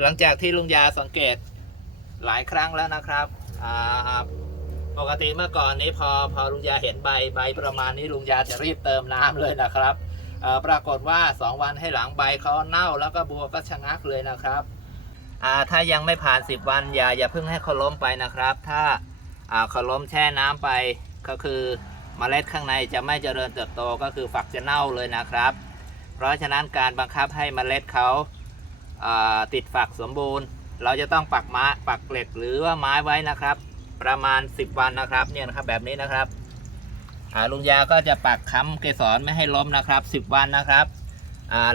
หลังจากที่ลุงยาสังเกตหลายครั้งแล้วนะครับ ปกติเมื่อก่อนนี้พอพอลุงยาเห็นใบใบประมาณนี้ลุงยาจะรีบเติมน้ำเลยนะครับ ปรากฏว่า 2 วันให้หลังใบเขาเน่าแล้วก็บัวก็ชะงักเลยนะครับถ้ายังไม่ผ่าน 10 วันอย่าอย่าเพิ่งให้เขาล้มไปนะครับ ถ้าเขาล้มแช่น้ำไปก็คือเมล็ดข้างในจะไม่เจริญเติบโตก็คือฝักจะเน่าเลยนะครับ เพราะฉะนั้นการบังคับให้เมล็ดเขา ติดฝักสมบูรณ์ เราจะต้องปักไม้ปักเหล็กหรือว่าไม้ไว้นะครับ ประมาณ 10 วันนะครับเนี่ยนะครับแบบนี้นะครับลุงยาก็จะปักค้ำเกสรไม่ให้ล้มนะครับ 10 วันนะครับ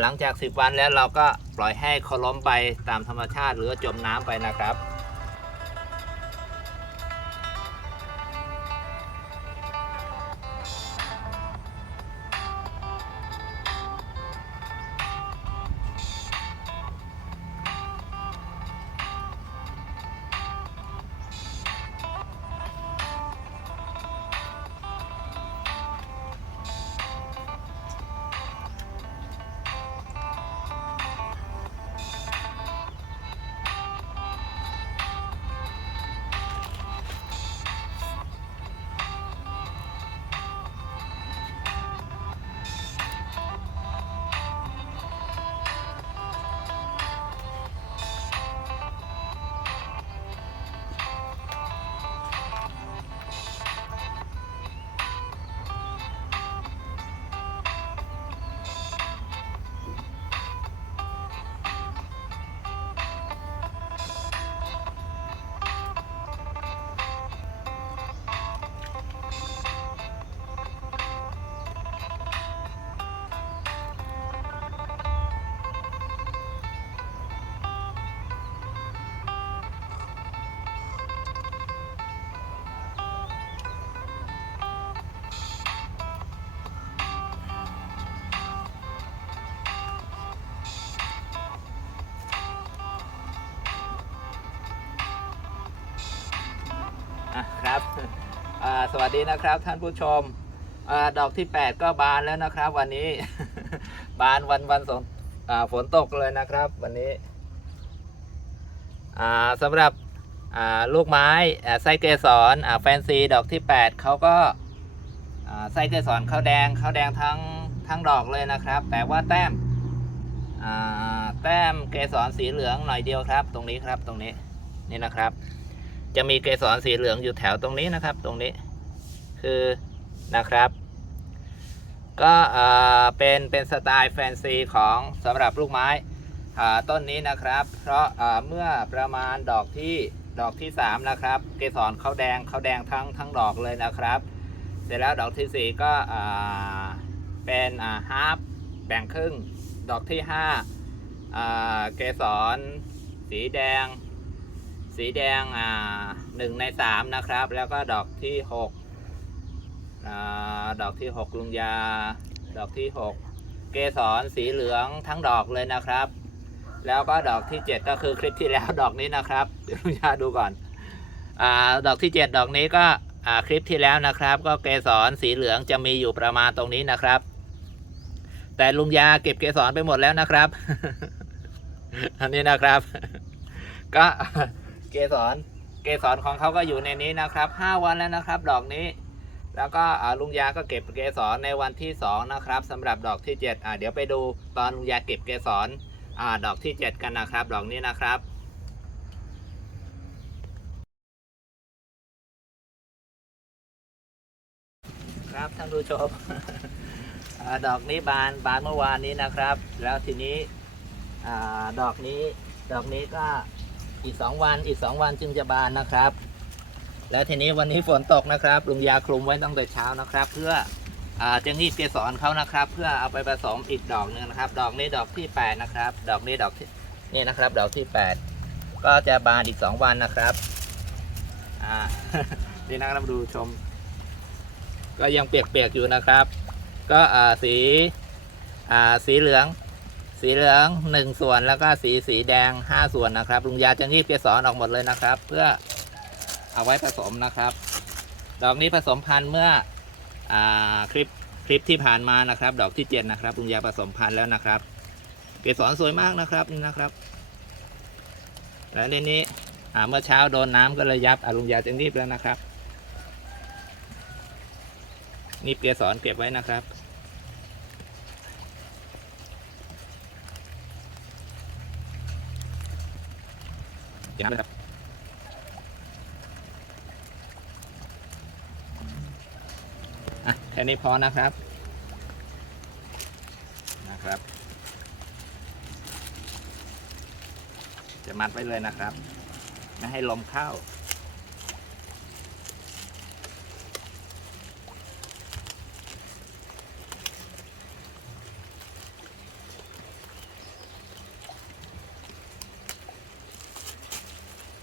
หลังจาก 10 วันแล้วเราก็ปล่อยให้เขาล้มไปตามธรรมชาติหรือว่าจมน้ำไปนะครับ อะครับสวัสดีนะครับท่านผู้ชมอดอกที่ 8 ก็บานแล้วนะครับ วันนี้ บานวันวันสงอ่าฝนตกเลยนะครับ วันนี้สำหรับลูกไม้ไส้เกสรอ่าแฟนซีดอกที่ 8เขาก็ไส้เกสรเขาแดงเขาแดงทั้งทั้งดอกเลยนะครับ แต่ว่าแต้มแต้มเกสรสีเหลืองหน่อยเดียวครับ ตรงนี้ครับตรงนี้นี่นะครับ จะมีเกสรสีเหลืองอยู่แถวตรงนี้นะครับ ตรงนี้คือนะครับ ก็อ่าเป็นเป็นสไตล์แฟนซีของสำหรับลูกไม้ต้นนี้นะครับ เพราะเมื่อประมาณดอกที่ดอกที่ 3 นะครับ เกสรเขาแดงเขาแดงทั้งทั้งดอกเลยนะครับ เสร็จแล้วดอกที่ 4 ก็เป็นฮาร์ปแบ่งครึ่งดอกที่5อ่าเกสรสีแดง สีแดงอ่า หนึ่งในสามนะครับ แล้วก็ดอกที่หกดอกที่หกลุงยา ดอกที่หกเกสรสีเหลืองทั้งดอกเลยนะครับ แล้วก็ดอกที่เจ็ดก็คือคลิปที่แล้วดอกนี้นะครับเดี๋ยวลุงยาดูก่อนอดอกที่เจ็ดดอกนี้ก็คลิปที่แล้วนะครับ ก็เกสรสีเหลืองจะมีอยู่ประมาณตรงนี้นะครับ แต่ลุงยาเก็บเกสรไปหมดแล้วนะครับ อันนี้นะครับ ก็เกสร เกสรของเขาก็อยู่ในนี้นะครับ 5 วันแล้วนะครับ ดอกนี้ แล้วก็ลุงยาก็เก็บเกสรในวันที่ 2 นะครับสำหรับดอกที่7อ่าเดี๋ยวไปดูตอนลุงยาเก็บเกสรอ่าดอกที่ 7 กันนะครับ ดอกนี้นะครับครับท่านผู้ชมอดอกนี้บานบานเมื่อวานนี้นะครับ แล้วทีนี้อดอกนี้ดอกนี้ก็ อีกสองวันอีกสองวันจึงจะบานนะครับ แล้วทีนี้วันนี้ฝนตกนะครับลุงยาคลุมไว้ตั้งแต่เช้านะครับ เพื่อจะงีบเกสรเขานะครับ เพื่อเอาไปผสมอีกดอกหนึ่งนะครับ ดอกนี้ดอกที่แปดนะครับ ดอกนี้ดอกที่นี่นะครับ ดอกที่แปดก็จะบานอีกสองวันนะครับอ่านี่นะครับดูชม ก็ยังเปียกๆอยู่นะครับ ก็สีสีเหลือง สีเหลืองหนึ่งส่วนแล้วก็สีสีแดงห้าส่วนนะครับลุงยาจะงีบเกสรออกหมดเลยนะครับ เพื่อเอาไว้ผสมนะครับ ดอกนี้ผสมพันธุ์เมื่ออคลิปคลิปที่ผ่านมานะครับ ดอกที่เจ็ดนะครับลุงยาผสมพันธุ์แล้วนะครับ เกสรสวยมากนะครับนี่นะครับ แล้วทีนี้เมื่อเช้าโดนน้ำก็เลยยับอลุงยาจึงรีบแล้วนะครับนีบเกสรเก็บไว้นะครับ เก็บน้ำเลยครับอะแค่นี้พอนะครับนะครับ จะมัดไว้เลยนะครับ ไม่ให้ลมเข้า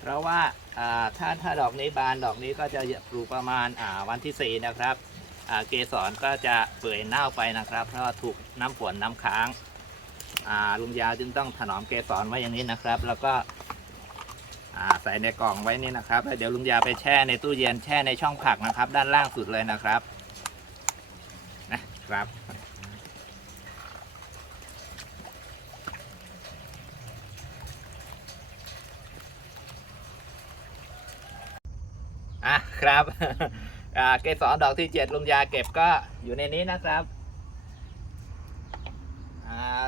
เพราะว่าอ่า ถ้าดอกนี้บานดอกนี้ก็จะปลูกประมาณาวันที่ 4 นะครับเกสรก็จะเปื่อยเน่าไปนะครับ เพราะถูกน้ำฝนน้ำค้างาลุงยาวจึงต้องถนอมเกสรไว้อย่างนี้นะครับ แล้วก็ใส่ในกล่องไว้นี่นะครับแล้วเดี๋ยวลุงยาไปแช่ในตู้เย็นแช่ในช่องผักนะครับ ด้านล่างสุดเลยนะครับนะครับ อะครับเกสรดอกที่เจ็ดลุงยาเก็บก็อยู่ในนี้นะครับ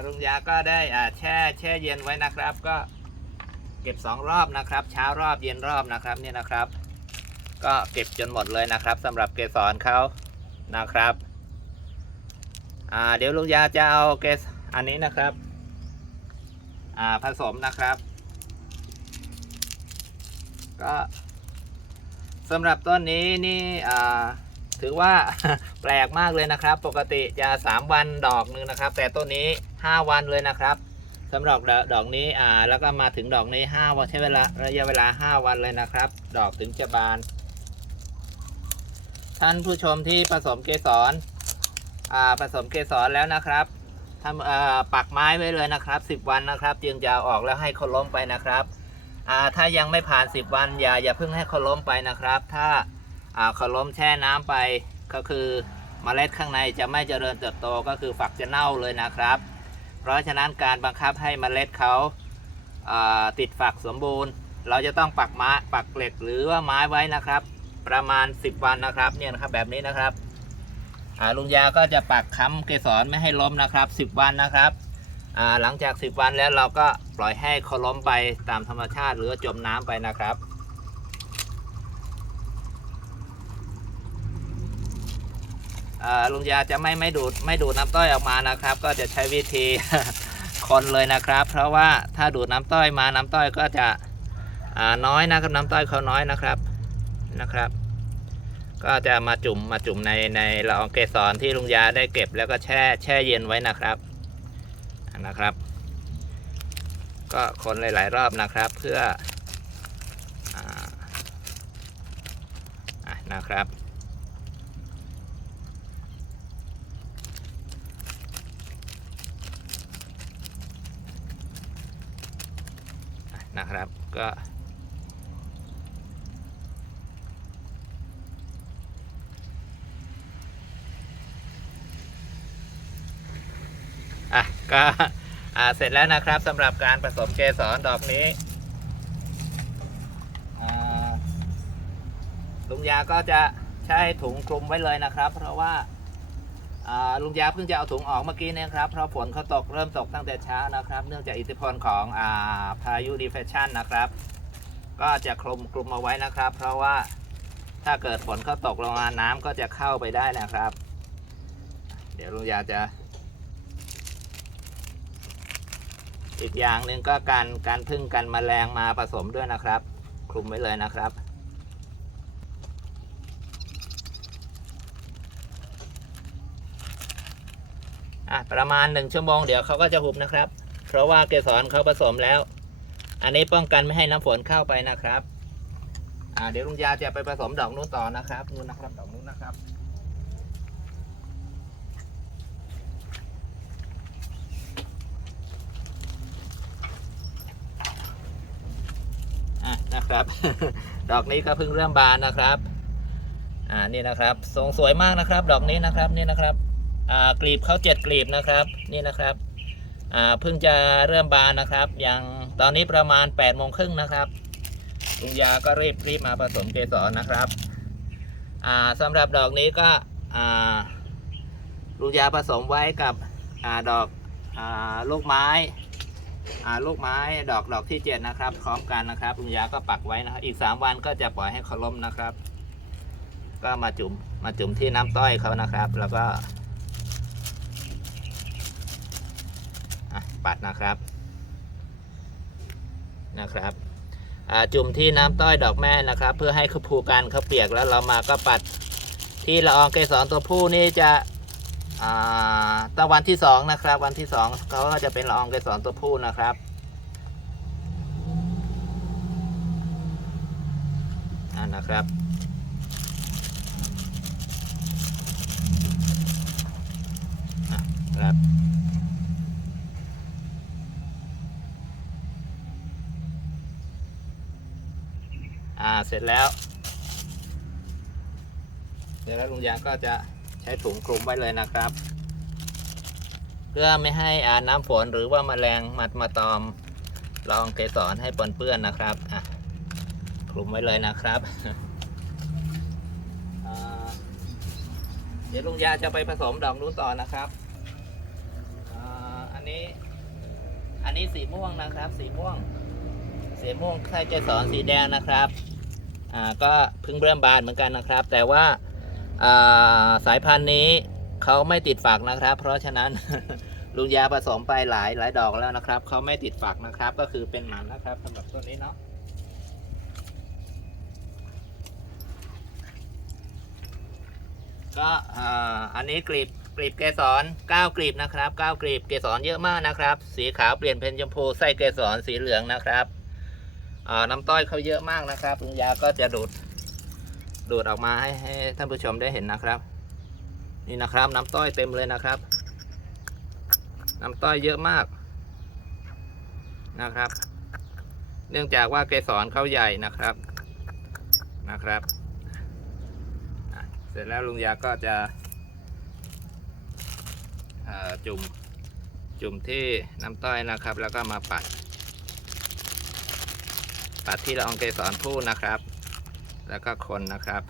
ลุงยาก็ได้แช่แช่เย็นไว้นะครับ ก็เก็บสองรอบนะครับ เช้ารอบเย็นรอบนะครับเนี่ยนะครับ ก็เก็บจนหมดเลยนะครับสำหรับเกสรเขานะครับเดี๋ยวลุงยาจะเอาเกสอันนี้นะครับผสมนะครับ ก็ สำหรับต้นนี้นี่ถือว่าแปลกมากเลยนะครับ ปกติจะ 3 วันดอกหนึ่งนะครับ แต่ต้นนี้ 5 วันเลยนะครับสำหรับดอกนี้อ่าแล้วก็มาถึงดอกนี้ 5 วันใช้เวลาระยะเวลา 5 วันเลยนะครับ ดอกถึงจะบาน ท่านผู้ชมที่ผสมเกสรอ่าผสมเกสรแล้วนะครับทำปักไม้ไว้เลยนะครับ 10 วันนะครับ จึงจะออกแล้วให้เขาล้มไปนะครับ ถ้ายังไม่ผ่าน 10 วันอย่าอย่าเพิ่งให้เขาล้มไปนะครับ ถ้าอ่าเขาล้มแช่น้ำไปก็คือเมล็ดข้างในจะไม่เจริญเติบโตก็คือฝักจะเน่าเลยนะครับ เพราะฉะนั้นการบังคับให้เมล็ดเขาอ่าติดฝักสมบูรณ์ เราจะต้องปักไม้ปักเหล็กหรือว่าไม้ไว้นะครับ ประมาณ 10 วันนะครับเนี่ยนะครับแบบนี้นะครับอ่าลุงยาก็จะปักค้ำเกสรไม่ให้ล้มนะครับ 10 วันนะครับ หลังจาก 10 วันแล้วเราก็ปล่อยให้เขาล้มไปตามธรรมชาติหรือว่าจมน้ำไปนะครับ ลุงยาจะไม่ไม่ดูดไม่ดูดน้ำต้อยออกมานะครับ ก็จะใช้วิธีคนเลยนะครับ เพราะว่าถ้าดูดน้ำต้อยมาน้ำต้อยก็จะน้อยนะครับน้ำต้อยเขาน้อยนะครับนะครับ ก็จะมาจุ่มมาจุ่มในในละอองเกสรที่ลุงยาได้เก็บแล้วก็แช่แช่เย็นไว้นะครับ นะครับ ก็คนหลาย ๆ รอบนะครับเพื่ออะนะครับ นะครับก็ ก็เสร็จแล้วนะครับสำหรับการผสมเกสรดอกนี้ลุงยาก็จะใช้ถุงคลุมไว้เลยนะครับ เพราะว่าลุงยาเพิ่งจะเอาถุงออกเมื่อกี้เนะครับ เพราะฝนเขาตกเริ่มตกตั้งแต่เช้านะครับ เนื่องจากอิทธิพลของอาพายุดีเฟชันนะครับ ก็จะคลุมคลุมเอาไว้นะครับ เพราะว่าถ้าเกิดฝนเขาตกลงมาน้ำก็จะเข้าไปได้นะครับ เดี๋ยวลุงยาจะ อีกอย่างหนึ่งก็การการพึ่งกันแมลงมาผสมด้วยนะครับ คลุมไว้เลยนะครับ อะประมาณหนึ่งชั่วโมงเดี๋ยวเขาก็จะหุบนะครับ เพราะว่าเกสรเขาผสมแล้ว อันนี้ป้องกันไม่ให้น้ำฝนเข้าไปนะครับ อ่าเดี๋ยวลุงยาจะไปผสมดอกนู้นต่อนะครับนู้นนะครับดอกนู้นนะครับ อะนะครับ ดอกนี้ก็เพิ่งเริ่มบานนะครับ อ่านี่นะครับทรงสวยมากนะครับ ดอกนี้นะครับนี่นะครับอ่ากลีบเขาเจ็ดกลีบนะครับนี่นะครับอ่าเพิ่งจะเริ่มบานนะครับยังตอนนี้ประมาณ8ปดโมงครึ่งนะครับลุงยาก็รีบรีบมาผสมเกสรนะครับอ่าสำหรับดอกนี้ก็อ่าลุงยาผสมไว้กับอ่าดอกอ่าลูกไม้ ลูกไม้ดอกดอกที่เจ็ดนะครับ พร้อมกันนะครับลุงยาก็ปักไว้นะครับ อีก3วันก็จะปล่อยให้เขาล้มนะครับ ก็มาจุ่มมาจุ่มที่น้ำต้อยเขานะครับ แล้วก็ปัดนะครับนะครับจุ่มที่น้ำต้อยดอกแม่นะครับ เพื่อให้ขาผูกันเขาเปียกแล้วเรามาก็ปัดที่ละอองเกสรตัวผู้นี่จะ ตะวันที่สองนะครับ วันที่สองเขาก็จะเป็นละอองเกสรตัวผู้นะครับอ่านะครับ ครับอ่าเสร็จแล้วเสร็จแล้วลุงยางก็จะ ใช้ถุงคลุมไว้เลยนะครับ เพื่อไม่ให้อาน้ำฝนหรือว่าแมลงมัดมาตอมรองเกสรให้ปนเปื้อนนะครับอะคลุมไว้เลยนะครับเดี๋ยวลุงยาจะไปผสมดอกนู้นต่อนะครับอ,อันนี้ อันนี้สีม่วงนะครับ สีม่วง สีม่วงไข่เกสรสีแดงนะครับ อ่าก็เพิ่งเริ่มบานเหมือนกันนะครับ แต่ว่า สายพันธุ์นี้เขาไม่ติดฝักนะครับ เพราะฉะนั้นลุงยาผสมไปหลายหลายดอกแล้วนะครับเขาไม่ติดฝักนะครับ ก็คือเป็นหมันนะครับสำหรับต้นนี้เนาะก็อันนี้กลีบกลีบเกสร9กลีบนะครับ9กลีบเกสรเยอะมากนะครับ สีขาวเปลี่ยนเป็นชมพูไส้เกสรสีเหลืองนะครับน้ำต้อยเขาเยอะมากนะครับลุงยาก็จะดูด ดูดออกมาให้ให้ท่านผู้ชมได้เห็นนะครับ นี่นะครับ น้ำต้อยเต็มเลยนะครับ น้ำต้อยเยอะมากนะครับ เนื่องจากว่าเกสรเขาใหญ่นะครับนะครับ เสร็จแล้วลุงยาก็จะจุ่มจุ่มที่น้ำต้อยนะครับ แล้วก็มาปัด ปัดที่ละอองเกสรผู้นะครับ แล้วก็คนนะครับ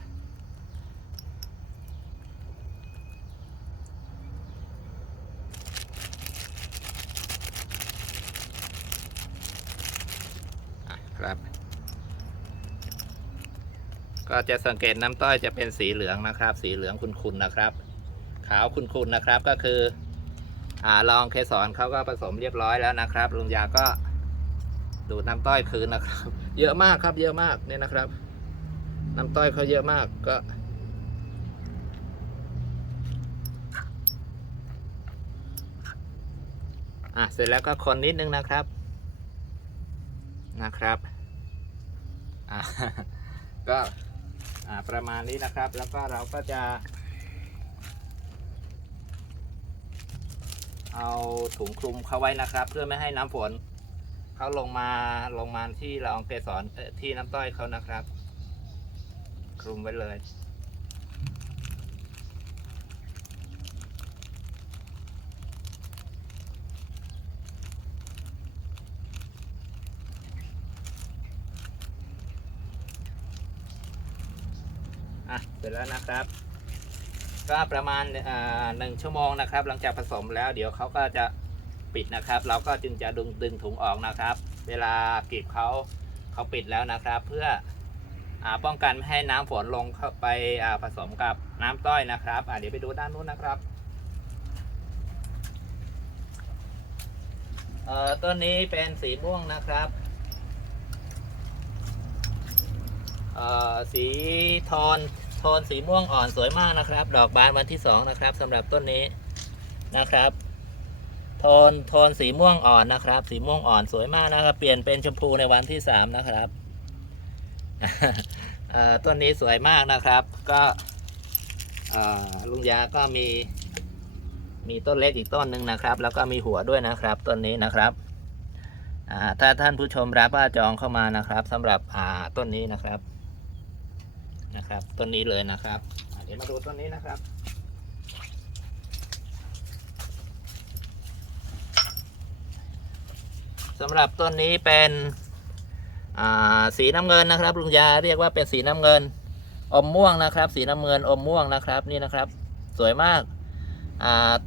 ครับ ก็จะสังเกตน้ำต้อยจะเป็นสีเหลืองนะครับ สีเหลืองขุ่นๆนะครับ ขาวขุ่นๆนะครับก็คืออ่าลองเคสรเขาก็ผสมเรียบร้อยแล้วนะครับลุงยาก็ดูดน้ำต้อยคืนนะครับ เยอะมากครับเยอะมากเนี่ยนะครับ น้ำต้อยเขาเยอะมากก็อะเสร็จแล้วก็คนนิดนึงนะครับนะครับอะก็อ่าประมาณนี้นะครับ แล้วก็เราก็จะ เอาถุงคลุมเขาไว้นะครับ เพื่อไม่ให้น้ำฝนเขาลงมาลงมาที่ละอองเกสรที่น้ำต้อยเขานะครับ คลุมไว้เลย อะ เสร็จแล้วนะครับ ก็ประมาณหนึ่งชั่วโมงนะครับ หลังจากผสมแล้วเดี๋ยวเขาก็จะปิดนะครับ เราก็จึงจะดึงดึงถุงออกนะครับ เวลากรีบเขาเขาปิดแล้วนะครับ เพื่อ ป้องกันไม่ให้น้ำฝนลงเข้าไปผสมกับน้ำต้อยนะครับเดี๋ยวไปดูด้านนู้นนะครับต้นนี้เป็นสีม่วงนะครับสีโทนโทนสีม่วงอ่อนสวยมากนะครับ ดอกบานวันที่สองนะครับสำหรับต้นนี้นะครับโทนโทนสีม่วงอ่อนนะครับ สีม่วงอ่อนสวยมากนะครับ เปลี่ยนเป็นชมพูในวันที่สามนะครับ ต้นนี้สวยมากนะครับ ก็ลุงยาก็มีมีต้นเล็กอีกต้นหนึ่งนะครับ แล้วก็มีหัวด้วยนะครับต้นนี้นะครับถ้าท่านผู้ชมรับว่าจองเข้ามานะครับสำหรับต้นนี้นะครับนะครับต้นนี้เลยนะครับเดี๋ยวมาดูต้นนี้นะครับสำหรับต้นนี้เป็น สีน้ำเงินนะครับลุงยาเรียกว่าเป็นสีน้ำเงิน อมม่วงนะครับ สีน้ำเงินอมม่วงนะครับนี่นะครับ สวยมาก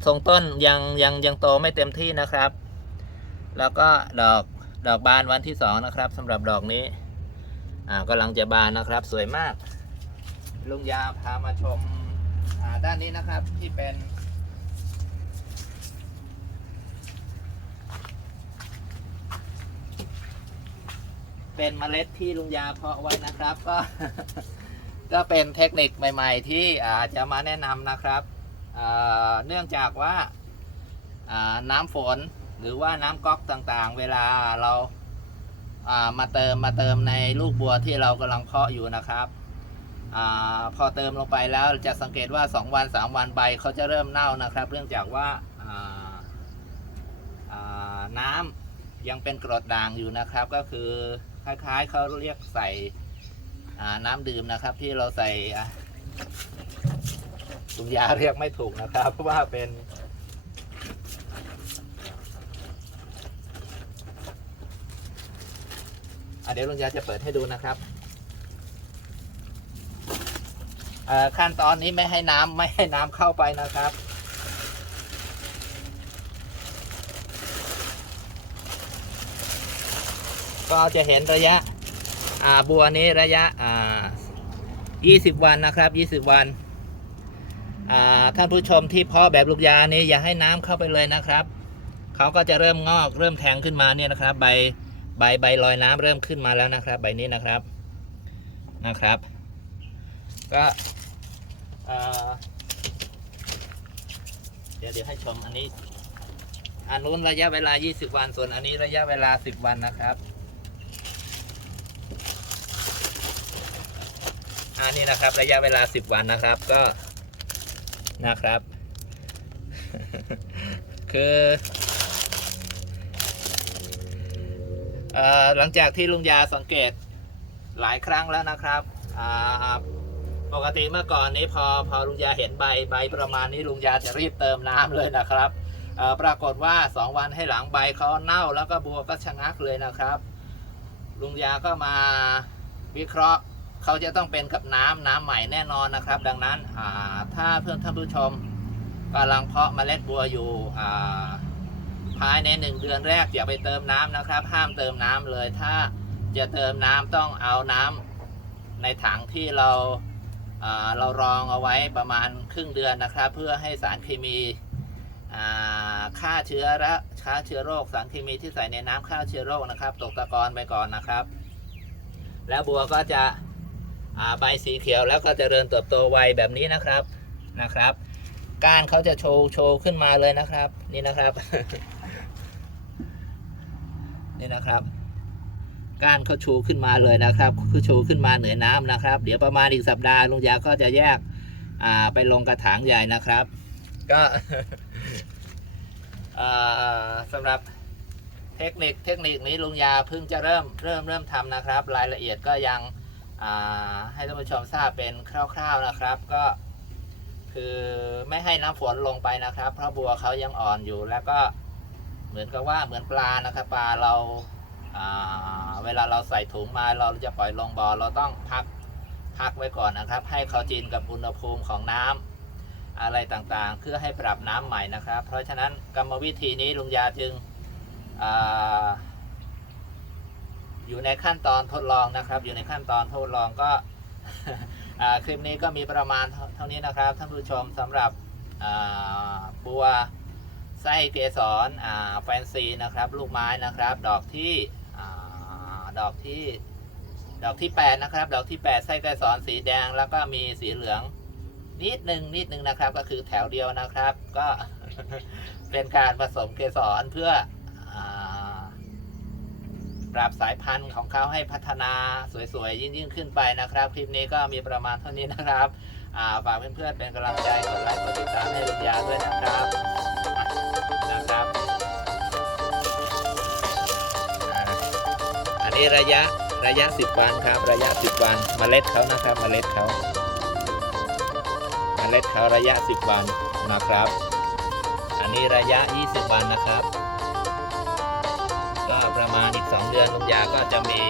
ทรงต้นยังยังยังโตไม่เต็มที่นะครับ แล้วก็ดอกดอกบานวันที่สองนะครับสำหรับดอกนี้อ่าลังจะบานนะครับ สวยมาก ลุงยาพามาชมด้านนี้นะครับที่เป็น เป็นเมล็ดที่ลุงยาเพาะไว้นะครับ ก็ ก็เป็นเทคนิคใหม่ ๆ ที่อาจจะมาแนะนำนะครับ เนื่องจากว่าน้ำฝนหรือว่าน้ำก๊อกต่างๆ เวลาเราามาเติมมาเติมในลูกบัวที่เรากำลังเพาะอยู่นะครับอพอเติมลงไปแล้วจะสังเกตว่า 2 วัน 3 วันใบเขาจะเริ่มเน่านะครับ เนื่องจากว่า,าาน้ำยังเป็นกรดด่างอยู่นะครับ ก็คือ คล้าย ๆเขาเรียกใส่น้ำดื่มนะครับ ที่เราใส่อะลุงยาเรียกไม่ถูกนะครับเพราะว่าเป็นเดี๋ยวลุงยาจะเปิดให้ดูนะครับขั้นตอนนี้ไม่ให้น้ำไม่ให้น้ำเข้าไปนะครับ ก็จะเห็นระยะบัวนี้ระยะ 20 วันนะครับ 20 วันท่านผู้ชมที่เพาะแบบลูกยานี้อย่าให้น้ำเข้าไปเลยนะครับ เขาก็จะเริ่มงอกเริ่มแทงขึ้นมาเนี่ยนะครับ ใบใบใบลอยน้ำเริ่มขึ้นมาแล้วนะครับ ใบนี้นะครับนะครับ ก็เดี๋ยวเดี๋ยวให้ชมอันนี้อันนู้นระยะเวลา 20 วัน ส่วนอันนี้ระยะเวลา 10 วันนะครับ อันนี้นะครับ ระยะเวลา 10 วันนะครับก็นะครับ คืออหลังจากที่ลุงยาสังเกตหลายครั้งแล้วนะครับปกติเมื่อก่อนนี้พอพอลุงยาเห็นใบใบประมาณนี้ลุงยาจะรีบเติมน้ำเลยนะครับปรากฏว่า 2 วันให้หลังใบเขาเน่าแล้วก็บัวก็ชะงักเลยนะครับ ลุงยาก็มาวิเคราะห์ เขาจะต้องเป็นกับน้ำน้ำใหม่แน่นอนนะครับ ดังนั้นถ้าเพื่อนท่านผู้ชมกำลังเพาะเมล็ดบัวอยู่ภายในหนึ่งเดือนแรกอย่าไปเติมน้ำนะครับ ห้ามเติมน้ำเลย ถ้าจะเติมน้ำต้องเอาน้ำในถังที่เราาเรารองเอาไว้ประมาณครึ่งเดือนนะครับ เพื่อให้สารเคมีฆ่าเชื้อและฆ่าเชื้อโรคสารเคมีที่ใส่ในน้ำฆ่าเชื้อโรคนะครับ ตกตะกอนไปก่อนนะครับ แล้วบัวก็จะ ใบสีเขียวแล้วก็จเจริญเติบโตไวแบบนี้นะครับนะครับก้านเขาจะโชว์โชว์ขึ้นมาเลยนะครับ นี่นะครับ นี่นะครับก้านเขาชูขึ้นมาเลยนะครับ คือชูขึ้นมาเหนือน้ำนะครับ เดี๋ยวประมาณอีกสัปดาห์ลุงยาก็จะแยกไปลงกระถางใหญ่นะครับ ก็อ่าสำหรับเทคนิคเทคนิคนี้ลุงยาเพิ่งจะเริ่มเริ่มเริ่มทำนะครับ รายละเอียดก็ยัง ให้ท่านผู้ชมทราบเป็นคร่าวๆนะครับ ก็คือไม่ให้น้ำฝนลงไปนะครับ เพราะบัวเขายังอ่อนอยู่ แล้วก็เหมือนกับว่าเหมือนปลานะครับปลาเราาเวลาเราใส่ถุงมาเราจะปล่อยลงบ่อเราต้องพักพักไว้ก่อนนะครับ ให้เขาจินกับอุณหภูมิของน้ำอะไรต่างๆ เพื่อให้ปรับน้ำใหม่นะครับ เพราะฉะนั้นกรรมวิธีนี้ลุงยาจึง อยู่ในขั้นตอนทดลองนะครับ อยู่ในขั้นตอนทดลองก็คลิปนี้ก็มีประมาณเท่านี้นะครับท่านผู้ชมสำหรับบัวไส้เกสรแฟนซีนะครับ ลูกไม้นะครับ ดอกที่อดอกที่ดอกที่ 8 นะครับ ดอกที่ 8 ไส้เกสรสีแดงแล้วก็มีสีเหลืองนิดหนึ่งนิดหนึ่งนะครับ ก็คือแถวเดียวนะครับ ก็เป็นการผสมเกสรเพื่ออ รับสายพันธุ์ของเขาให้พัฒนาสวยๆ ยิ่งๆ ขึ้นไปนะครับ คลิปนี้ก็มีประมาณเท่านี้นะครับฝากเพื่อนๆเป็นกำลังใจกดไลค์กดติดตามให้ลุงยาด้วยนะครับนะครับ อันนี้ระยะระยะ 10 วันครับ ระยะ 10 วันมเมล็ดเขานะครับมเมล็ดเขาเมล็ดเขาระยะ 10 วันนะครับ อันนี้ระยะ 20 วันนะครับ เดือนคุณยาก็จะมี